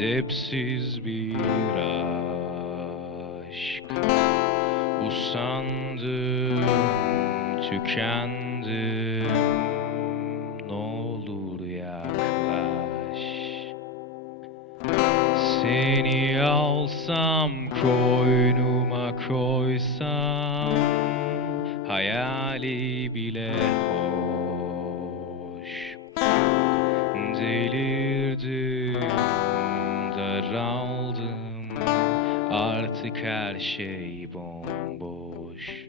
Edepsiz bir aşk. Usandım, tükendim. Ne olur yaklaş. Seni alsam, koynuma koysam Hayali bile Artık her şey bomboş.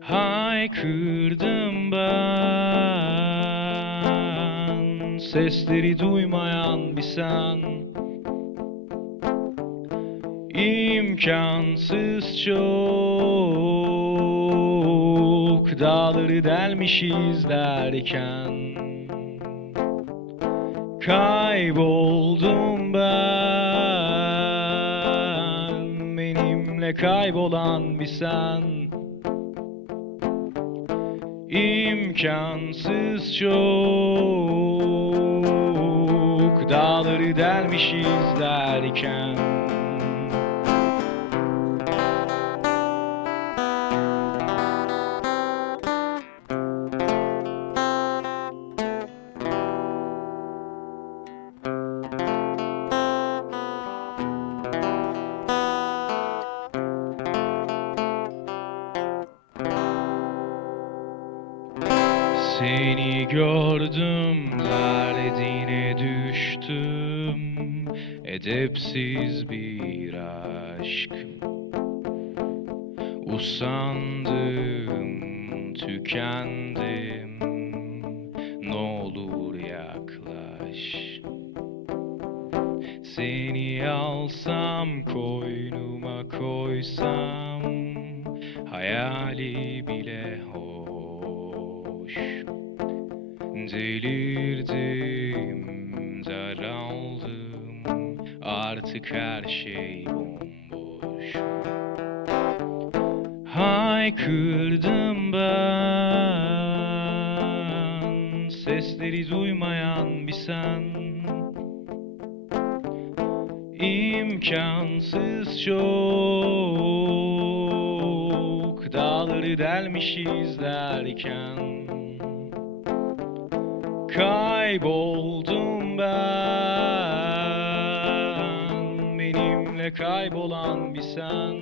Haykırdım ben. Sesleri duymayan bir sen. İmkansız çok. Dağları delmişiz derken. Kayboldum Kaybolan bir sen. İmkansız çok. Dağları delmişiz derken Seni gördüm, derdine düştüm. Edepsiz bir aşk. Usandım, tükendim. Ne olur yaklaş. Seni alsam, koynuma koysam Hayali Artık her şey bomboş. Haykırdım ben. Sesleri duymayan bir sen. İmkansız çok. Dağları delmişiz derken. Kayboldum ben Benimle kaybolan bir sen.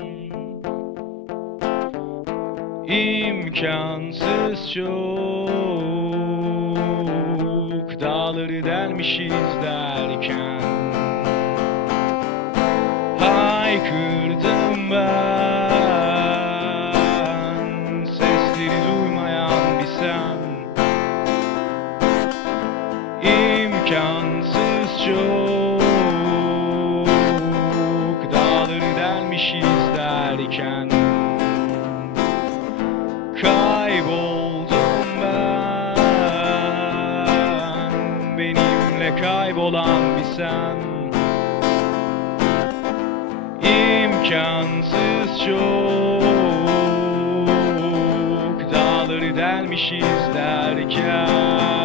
İmkansız çok Dağları delmişiz derken. Haykırdım Kaybolan bir sen. İmkansız çok. Dağları delmişiz derken